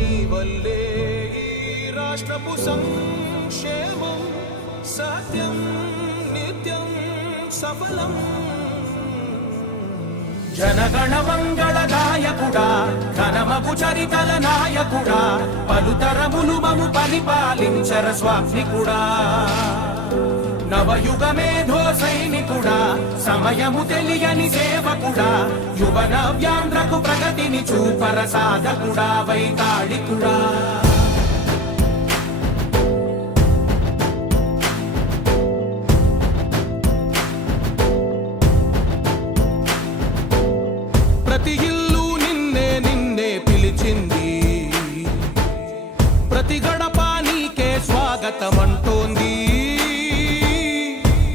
నీ వల్లే ఈ రాష్ట్రపు సంక్షేమం సత్యం నిత్యం సఫలం. జనగణ మంగళదాయకుడా ఘనమగు చరితల నాయకుడా పలుతరములు మము పరిపాలించర స్వామికుడా. నవయుగ మేధో సైనికుడా సమయము తెలియని సేవకుడా యువ నవ్యాంధ్రకు ప్రగతిని చూపర సాధకుడా వైతాళికుడా. ప్రతి ఇల్లు నిన్నే నిన్నే పిలిచింది, ప్రతి గడప నీకే స్వాగతమంటోంది,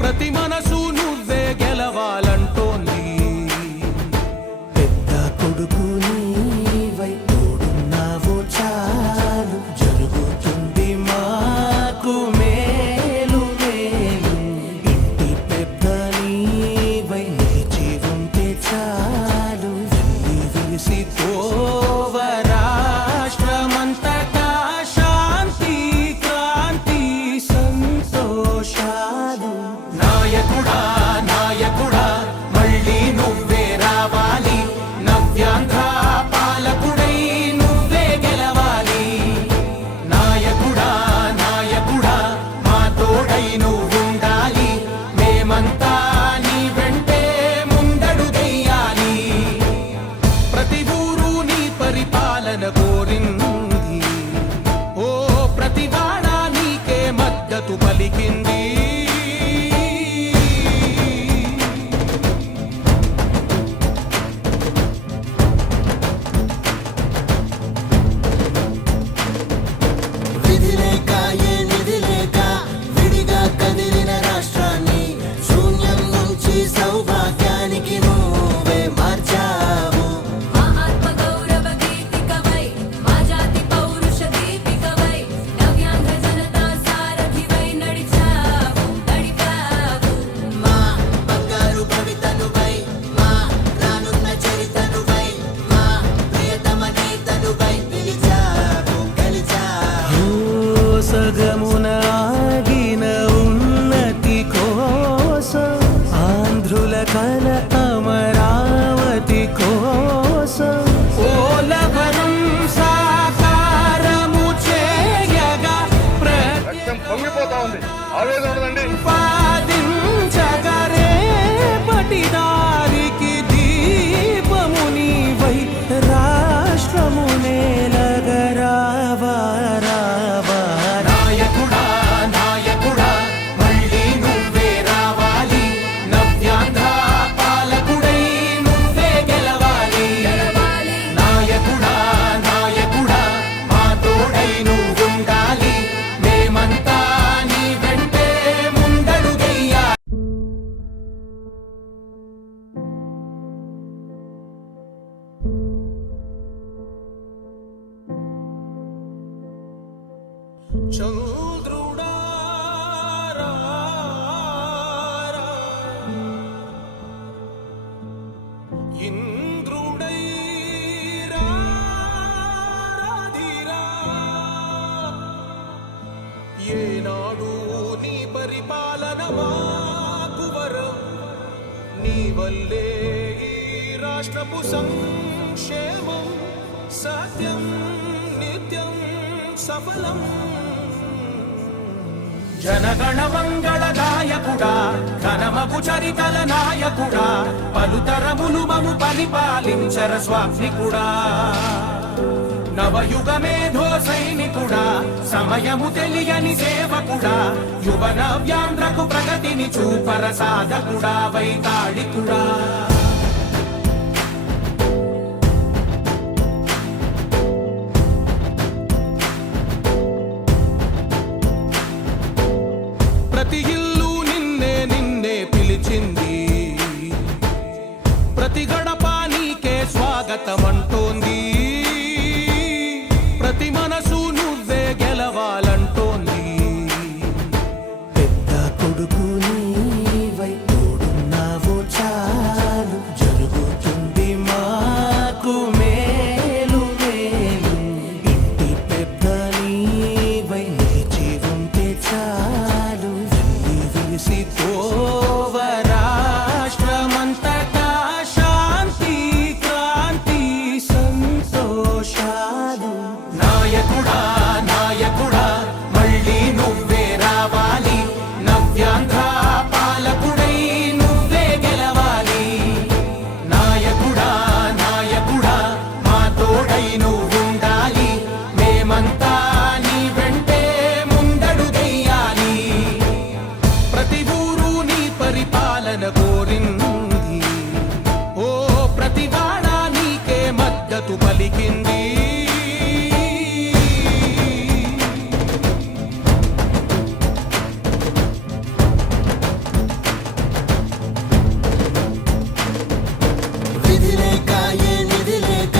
ప్రతి మనసు నువ్వే గెలవాలంటోంది. పెద్ద కొడుకు నీవై తోడున్నావు చాలు, జరుగుతుంది మాకు మేలు మేలు. ఇంటి పెద్ద నీవై నిలిచి ఉంటే చాలు, వెళ్ళి విరిసి పోవ రాష్ట్రమంతటా శాంతి క్రాంతి సంతోషాలు. నాయకుడా నాయకుడా మళ్ళీ నువ్వే రావాలి, నవ్యాంధ్ర పాలకుడై నువ్వే గెలవాలి. నాయకుడా నాయకుడా మా తోడై నువ్వుండాలి, మేమంతా నీ వెంటే ముందడుగెయ్యాలి. ప్రతి ఊరు నీ పరిపాలన కోరింది, ఓ ప్రతి వాడ నీకే మద్దతు పలికింది. విధి లేక ఏ నిధి లేక విడిగా కదిలిన రాష్ట్రాన్ని శూన్యం నుంచి సౌభాగ్యానికి నువ్వే మార్చావు. ఆత్మ గౌరవ గీతికవై మా జాతి పౌరుష దీపికవై నవ్యాంధ్ర జనతా సారథివై నడిచావు నడిపావు. మా బంగారు భవితనువై, మా రానున్న చరితనువై, మా ప్రియతమ నేతనువై పిలిచావు గెలిచావు. సగమున ఆగిన ఉన్నతి కోసం, ఆంధ్రుల కల అమరావతి కోసం, ఓలవరం సాకారము చేయగా రక్తం పొంగిపోతా ఉంది, ఆవేదన ఉండదండి. ప్రతిపాదించగరే పటిదారికి దీపము నీవై రాష్ట్రము నేలగరావా రావా. నాయకుడా నాయకుడా మళ్ళీ నువ్వే రావాలి, నవ్యాంధ్ర పాలకుడై నువ్వే గెలవాలి. నాయకుడా నాయకుడా మా తోడై నువ్వుండాలి, మేమంతా నీ వెంటే ముందడుగెయ్యాలి. చంద్రుడా రా రా, ఇంద్రుడై రాధిరా. ఏనాడు నీ పరిపాలన మాకు వరం, నీ వల్లే ఈ రాష్ట్రపు సంక్షేమం సత్యం నిత్యం సఫలం. జనగణ మంగళదాయకుడా ఘనమగు చరితల నాయకుడా పలుతరములు మము పరిపాలించర స్వామికుడా. నవయుగ మేధో సైనికుడా సమయము తెలియని సేవకుడా యువ నవ్యాంధ్రకు ప్రగతిని చూపర సాధకుడా వైతాళికుడా. ప్రతి ఇల్లు నిన్నే నిన్నే పిలిచింది, ప్రతి గడప నీకే స్వాగతమంటోంది, ప్రతి మనసు నువ్వే గెలవాలంటోంది. పెద్ద కొడుకు నీవై తోడున్నావు చాలు, మద్దతు పలికింది. విధి లేక ఏ నిధి లేక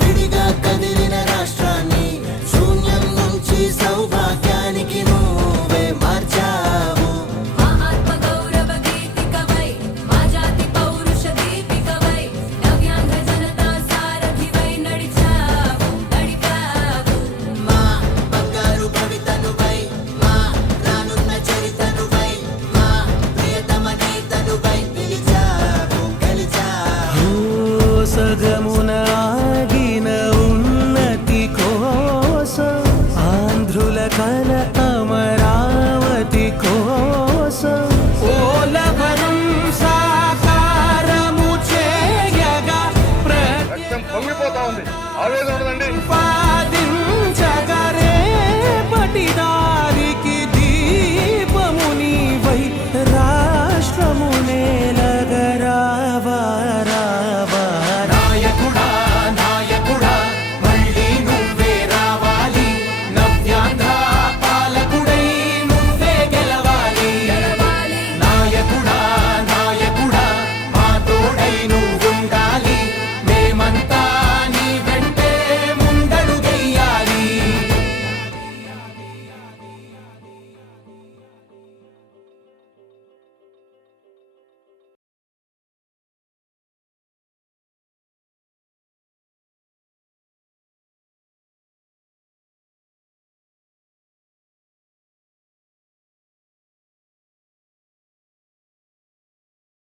విడిగా కదిలిన రాష్ట్రాన్ని శూన్యం నుంచి సౌభాగ్యానికి నువ్వే మార్చావు. ఆత్మ గౌరవ గీతికవై మా జాతి పౌరుష దీపికవై నవ్యాంధ్ర జనతా సారథివై నడిచావు నడిపావు. మా బంగారు భవితనువై మా రానున్న చరితనువై మా ప్రియతమ నేతనువై పిలిచావు గెలిచావు. సగమున ఆగిన ఉన్నతి కోసం ఆంధ్రుల కల అమరావతి కోసం ఓలవరం సాకారము చేయగా రక్తం పొంగిపోతా ఉంది ఆవేదన ఉండదండి ప్రతిపాదించగ రేపటి